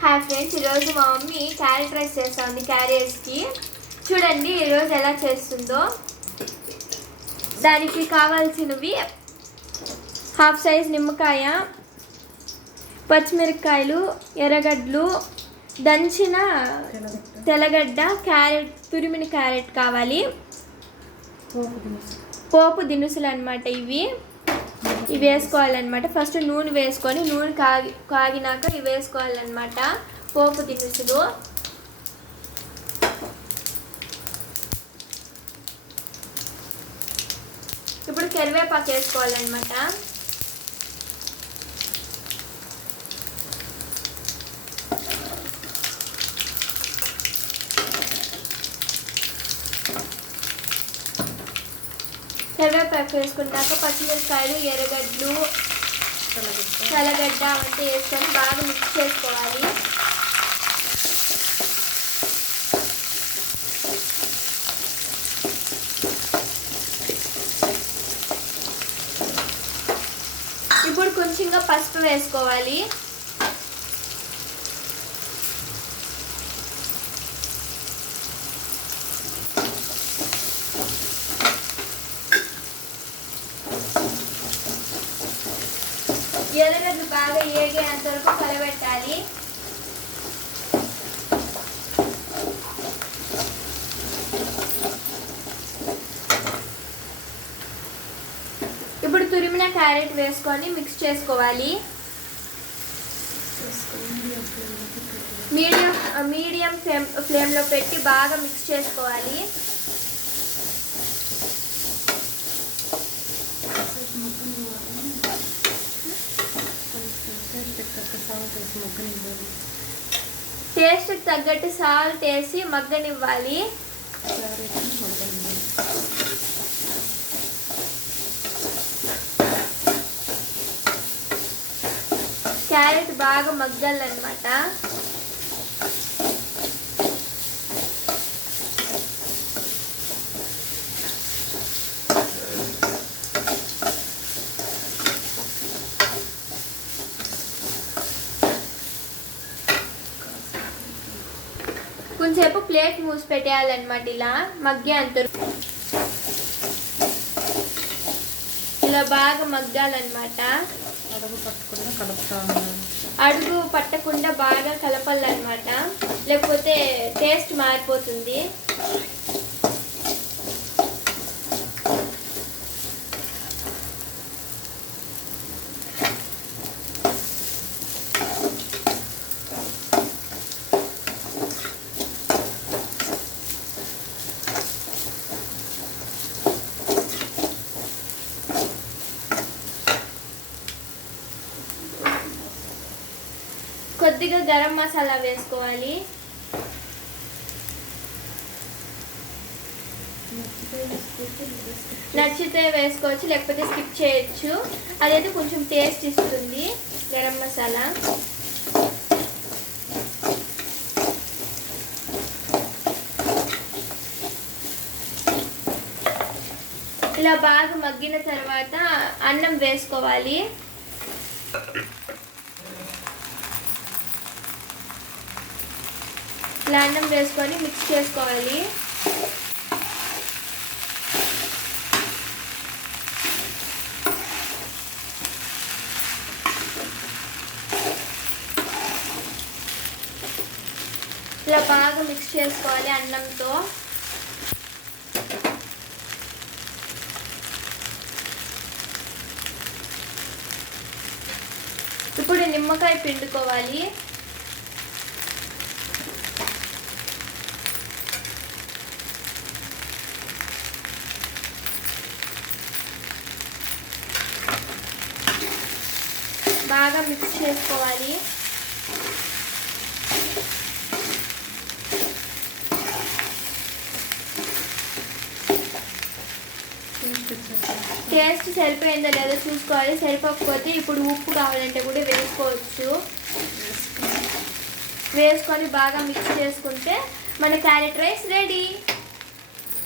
Hi friends, ఈరోజు మా mummy carrot rice చేస్తుంది క్యారియర్స్కి. చూడండి ఈరోజు ఎలా చేస్తుందో. దానికి కావాల్సినవి హాఫ్ సైజ్ నిమ్మకాయ, పచ్చిమిరపకాయలు, ఎర్రగడ్డలు, దంచిన తెల్లగడ్డ, క్యారెట్, తురిమిన క్యారెట్ కావాలి. పోపు దినుసులు అనమాట. ఇవి వేసుకోవాలన్నమాట. ఫస్ట్ నూనె వేసుకొని నూనె కాగినాక ఇవి వేసుకోవాలన్నమాట పోపు దినుసులు. ఇప్పుడు కరివేపాకు వేసుకోవాలన్నమాట. కరివేపాకు వేసుకున్నాక పచ్చిమిరపకాయలు, ఎర్రగడ్డలు, తెల్లగడ్డ అవంతా వేసుకొని బాగా మిక్స్ చేసుకోవాలి. ఇప్పుడు కొంచెంగా పసుపు వేసుకోవాలి. ఎర్రగడ్డలు బాగా ఏగేంత వరకు కలబెట్టాలి. ఇప్పుడు తురిమిన క్యారెట్ వేసుకొని మిక్స్ చేసుకోవాలి. మీడియం ఫ్లేమ్లో పెట్టి బాగా మిక్స్ చేసుకోవాలి. టేస్ట్కి తగ్గట్టు సాల్ట్ వేసి మగ్గనివ్వాలి. క్యారెట్ బాగా మగ్గాలన్నమాట. కొంచెంసేపు ప్లేట్ మూసి పెట్టేయాలన్నమాట. ఇలా మగ్గేంత ఇలా బాగా మగ్గాలన్నమాట. అడుగు పట్టకుండా బాగా కలపాలన్నమాట, లేకపోతే టేస్ట్ మారిపోతుంది. కొద్దిగా గరం మసాలా వేసుకోవాలి. నచ్చితే వేసుకోవచ్చు, లేకపోతే స్కిప్ చేయొచ్చు. అదైతే కొంచెం టేస్ట్ ఇస్తుంది గరం మసాలా. ఇలా బాగా మగ్గిన తర్వాత అన్నం వేసుకోవాలి. ఇలా అన్నం వేసుకొని మిక్స్ చేసుకోవాలి. ఇలా బాగా మిక్స్ చేసుకోవాలి అన్నంతో. ఇప్పుడు నిమ్మకాయ పిండుకోవాలి. బాగా మిక్స్ చేసుకోవాలి. టేస్ట్ సరిపోయిందో లేదో చూసుకోవాలి. సరిపోకపోతే ఇప్పుడు ఉప్పు కావాలంటే కూడా వేసుకోవచ్చు. వేసుకొని బాగా మిక్స్ చేసుకుంటే మన క్యారెట్ రైస్ రెడీ.